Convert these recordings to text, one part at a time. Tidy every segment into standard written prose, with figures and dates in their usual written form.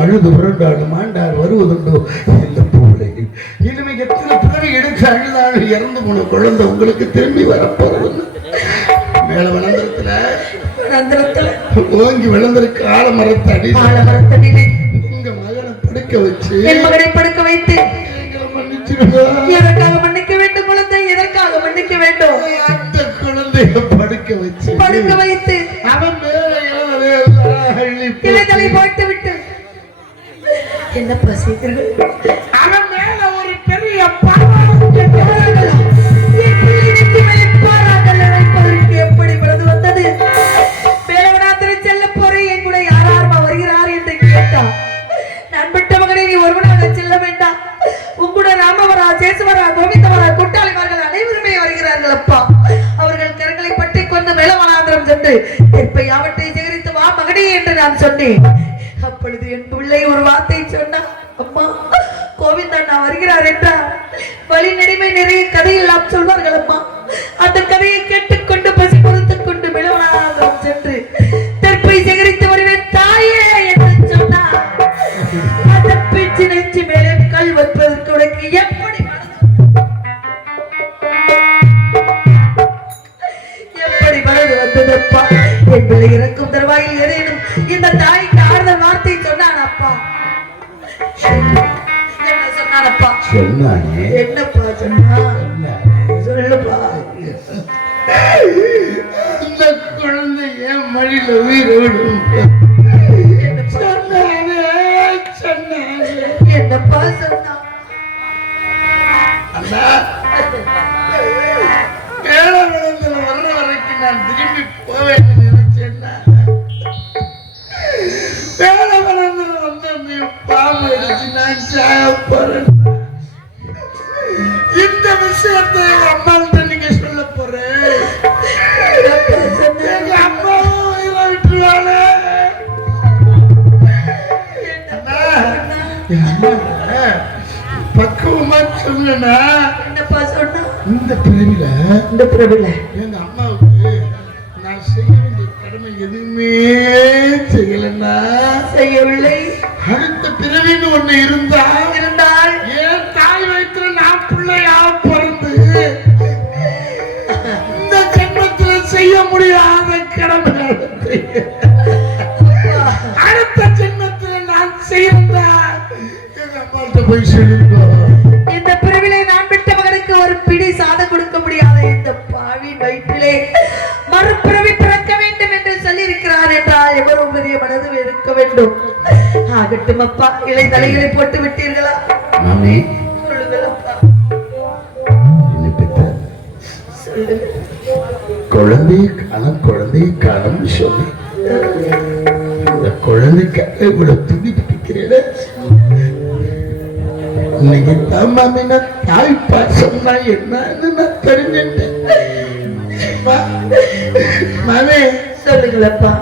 அழுது புரண்டாடும் ஆண்டார் வருவதுண்டோ இந்த பூலை இனிமே எத்தனை பிறவி எடுத்து அழுதாலும் இறந்து போன குழந்தை உங்களுக்கு திரும்பி வரப்போறது மேல வளர்ந்துருக்குற ஓங்கி விளந்திருக்கு ஆலமரத்தடி உங்க மகனை படுக்க வச்சு என் மகனை படுக்க வைத்து எதற்காக மன்னிக்க வேண்டும் குழந்தை எதற்காக மன்னிக்க வேண்டும் அந்த குழந்தைய படுக்க வைத்து அவன் இலைதலை போட்டு விட்டு என்ன பசித்தீர்கள் அவன் மேல ஒரு பெரிய எப்படி மனது வந்தது பேரவனாத்திரை செல்ல போறேன் என் கூட யாராருமா வருகிறார் என்று கேட்டான் நான் விட்ட மகனை நீ ஒருவனாக செல்ல வேண்டாம் உங்களோட ராமவரா சேசுவரா கோவிந்தவரா கூட்டாளிமார்கள் அனைவருமே வருகிறார்கள் அப்பா அவர்கள் கரங்களை பற்றி கொண்டு மேலவனாந்திரம் சென்று எப்ப யாவற்றை சேகரித்து வா மகனே என்று நான் சொன்னேன் அப்பொழுது என் பிள்ளை ஒரு வார்த்தை சொன்னா அம்மா கோவிந்தா நான் வருகிறார் என்றார் வழி நெறிமை நிறைய கதையெல்லாம் சொல்வார்கள் அம்மா அந்த கதையை கேட்டுக்கொண்டு பசி பொறுத்துக் கொண்டு மேலவனாந்திரம் சென்று தெற்பை சேகரித்து வருவேன் தாயே என்று சொன்னார் அந்த பிச்சு நெஞ்சு மேலே கல் வைப்பதற்கு உனக்கு எப்படி மனது வந்ததப்பா என் பிள்ளை இறக்கும் தருவாயில் ஏதேனும் இந்த தாய்க்கு ஆறுதல் வார்த்தை சொன்னான் அப்பா என்ன சொன்னானப்பா என்னப்பா சொன்னா சொல்லுப்பா அந்த குழந்தை என் மடியில உயிரோடும் என்னப்பா சொன்னா வேளாண்மையில வர்ற வரைக்கும் நான் திரும்பி போவேன் வேளாண்மையில வந்து பாம்பு அடிச்சு நான் சாய போறேன் இந்த விஷயத்தை எங்க அம்மாள்கிட்ட நீங்க சொல்ல போறேன் எங்க அம்மாவும் விட்டுருவாங்க பக்குவமா சொன்னா என்னப்பா சொன்னா இந்த பிறவில எங்க அம்மாவுக்கு நான் செய்ய வேண்டிய கடமை எதுவுமே செய்யலன்னா செய்யவில்லை அடுத்த பிறவின்னு ஒண்ணு இருந்தால் ஏன் தாய் வயிற்றுல நான் பிள்ளையா பிறந்து இந்த ஜென்மத்துல செய்ய முடியாத கடமை அடுத்த ஜென்மத்துல நான் செய்யறேன் எங்க அம்மாள்கிட்ட போய் சொல்லிருக்கோம் இந்த பிறவிலே நான் விட்ட மகனுக்கு ஒரு பிடி சாதம் கொடுக்க முடியாத இந்த பாவி வயிற்றிலே மறுபிறவி பிறக்க வேண்டும் என்று சொல்லி இருக்கிறார் என்றால் எவரும் பெரிய மனது இருக்க வேண்டும் ஆகட்டும் அப்பா இலை தலைகளை போட்டு விட்டீர்களா மாமி சொல்லுங்களப்பா குழந்தையை காணும் சொல்லி இந்த குழந்தைக்காக இவ்வளவு துடிக்கிறேன் இன்னைக்கு தான் மாமி நான் தாய் பாசம்னா என்னன்னு நான் தெரிஞ்சுட்டேன் மாமி சொல்லுங்களப்பா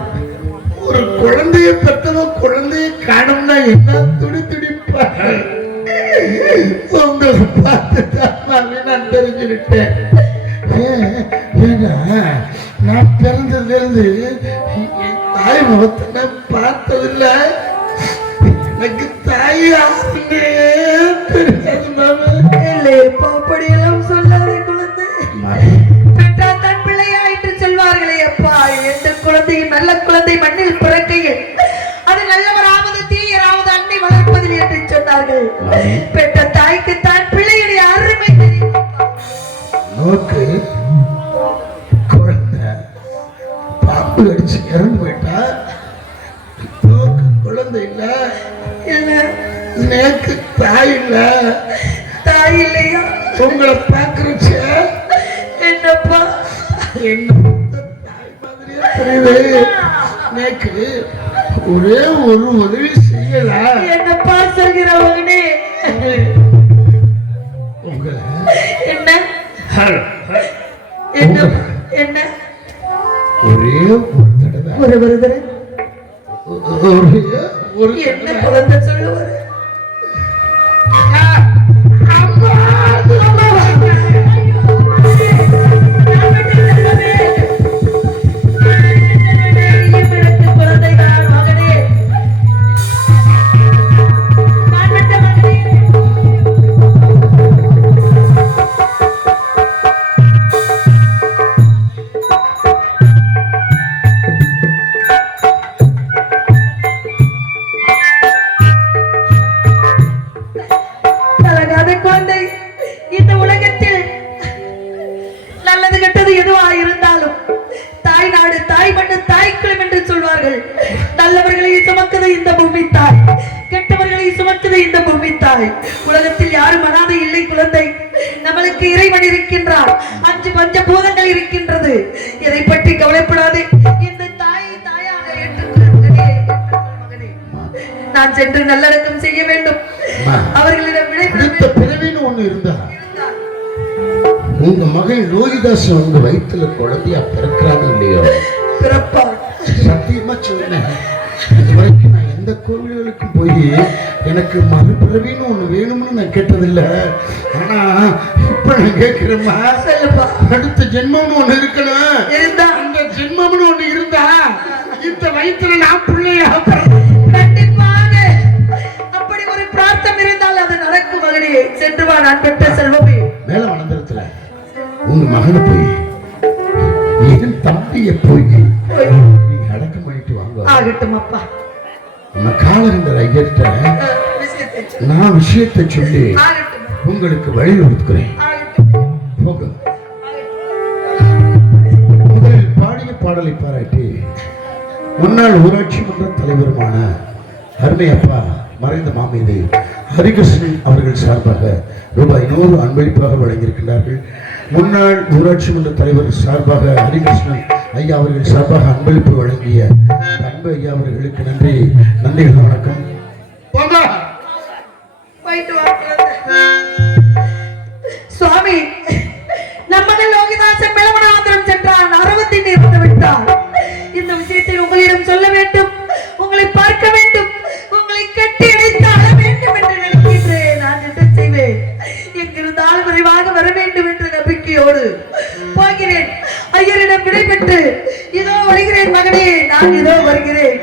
ஒரு குழந்தைய பெற்றவன் குழந்தைய காணும்னா என்ன துடிப்பா உங்களை பார்த்துதான் மாமி நான் தெரிஞ்சுக்கிட்டேன் ஏன்னா நான் பிறந்ததிலிருந்து என் தாய் முகத்தை நான் பார்த்ததில்லை எனக்கு தாய் யாருன்னே தெரியாது மாமா இல்லையப்பா அப்படியெல்லாம் சொல்லாதே குழந்தை பெற்றா தன் பிள்ளையா என்று சொல்வார்களே அப்பா எந்த குழந்தையும் நல்ல குழந்தை மண்ணில் பிறக்கையில் அது நல்லவராவது தீயராவது அன்னை சொல்கிறார்கள். மாமி. பெற்ற தாய்க்கு தான் பிள்ளையுடைய அருமை தெரியும். நோக்கு குழந்தை பாம்பு அடிச்சு இறந்து போயிட்டா, நோக்கு குழந்தை இல்ல, இல்ல நேக்கு தாய் இல்ல. தாய் இல்லையா? உங்களை பாக்குறச்ச என்னப்பா என்ன தாய் மாதிரியே தெரியுது. நேக்கு ஒரே ஒரு உதவி செய்யலாம். என்னப்பா சொல்கிற மகனே? உங்களை என்ன என்ன என்ன ஒரே ஒரு தடவை ஒரு தடவை ஒரு என்ன குழந்தை சொல்லுவாரு? உலகத்தில் யாரும் அனாதை இல்லை குழந்தை. நம்மளுக்கு இறைவன் இருக்கின்றார், 5 பஞ்சபூதங்கள் இருக்கின்றது. இதை பற்றி கவலைப்படாதே. இந்த தாயை தாயாக ஏற்றுக்கொள்கிறே. நான் சென்று நல்லடக்கம் செய்ய வேண்டும். அவர்களிடம் விடைபெற்ற பிறவின்னு ஒண்ணு இருந்தா, உங்க மகன் ரோகிதாஸ் உங்க வயிற்றுல குழந்தையா பிறக்கிறாங்க இல்லையோ? பிறப்பார். சத்தியமா சொன்னேன், இதுவரைக்கும் நான் எந்த கோவில்களுக்கும் போய் எனக்கு மறுபிறவின்னு ஒண்ணு வேணும்னு நான் கேட்டதில்ல. ஆனா இப்ப நான் கேட்கிறேம்மா, அடுத்த ஜென்மம்னு ஒண்ணு இருக்கணும். அந்த ஜென்மம்னு ஒண்ணு இருந்தா இந்த வயிற்றுல நான் பிள்ளையா கண்டிப்பாக அப்படி ஒரு பிரார்த்தம் இருந்தால் அது நடக்கும் மகனே. சென்று வா, நான் பெற்ற செல்வமே. மேல வளர்ந்துருத்துல உங்க மகனை போய் என் தம்பியை போய் நீங்க அடக்கம் பண்ணிட்டு வாங்க. ஆகட்டும் அப்பா. நம்ம காலகண்டர் ஐயர்கிட்ட நான் விஷயத்தை சொல்லி உங்களுக்கு வழி ஒதுக்குறேன். போங்க. முதலில் பாடிய பாடலை பாராட்டி முன்னாள் ஊராட்சி மன்ற தலைவருமான அருமை அப்பா மறைந்த மாமீதி ஹரிகிருஷ்ணன் அவர்கள் சார்பாக ரூபாய் 100 அன்பளிப்பாக வழங்கியிருக்கிறார்கள். முன்னாள் ஊராட்சி மன்ற தலைவர் சார்பாக ஹரிகிருஷ்ணன் ஐயா அவர்கள் சார்பாக அன்பளிப்பு வழங்கிய அன்பு ஐயா அவர்களுக்கு நன்றி. நன்றிகள், வணக்கம். சுவாமி, நம்மகள் லோகிதாசன் மெலவனாந்திரம் சென்றான், அரவத்தின் இருந்து விட்டார். இந்த விஷயத்தை உங்களிடம் சொல்ல வேண்டும், உங்களை பார்க்க வேண்டும், உங்களை கட்டி அணைத்து அழ வேண்டும் என்று நினைக்கின்றேன். நான் என்ன செய்வேன்? எங்கிருந்தாலும் விரைவாக வர வேண்டும் என்ற நம்பிக்கையோடு போகிறேன். ஐயரிடம் விடைபெற்று இதோ வருகிறேன் மகனே, நான் இதோ வருகிறேன்.